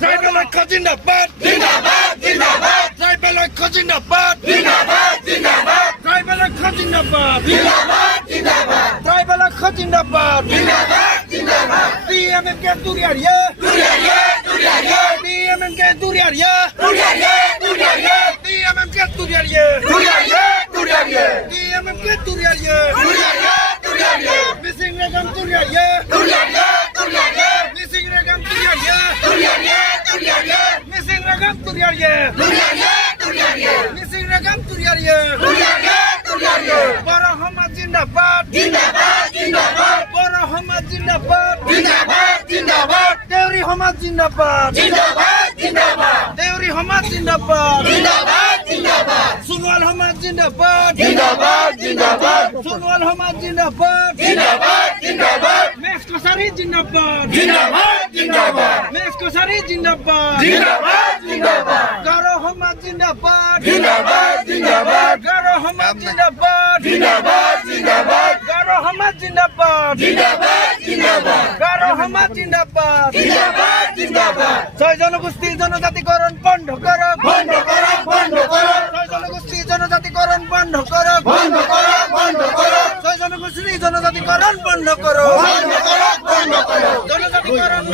tribal ঐক্য জিন্দাবাদ tribal ঐক্য জিন্দাবাদ ট্রাইবাল ঐক্য জিন্দাবাদ ট্রাইবাল ঐক্য জিন্দাবাদ DMK Duriaria DMK Duriaria DMK Duriaria DMK Duriaria Missing Regam Duriaria Missing Regam Duriaria Missing Regam Duriaria Missing Regam Duriaria Bara Hamad Jindabad Bara Hamad Jindabad Deuri Hamad Jindabad Deuri Hamad Jindabad Sunwal Hamad Jindabad Sunwal Hamad Jindabad Mes Kosari Jindabad Mes Kosari Jindabad Garo Hamad Jindabad Garo Hamad Jindabad Garo Hamad Jindabad Garo Hamad Jindabad ছয় জনগোষ্ঠী জনজাতিকরণ বন্ধ করো ছয় জনগোষ্ঠী জনজাতিকরণ বন্ধ করো ছয় জনগোষ্ঠী জনজাতিকরণ বন্ধ করো জনজাতিকরণ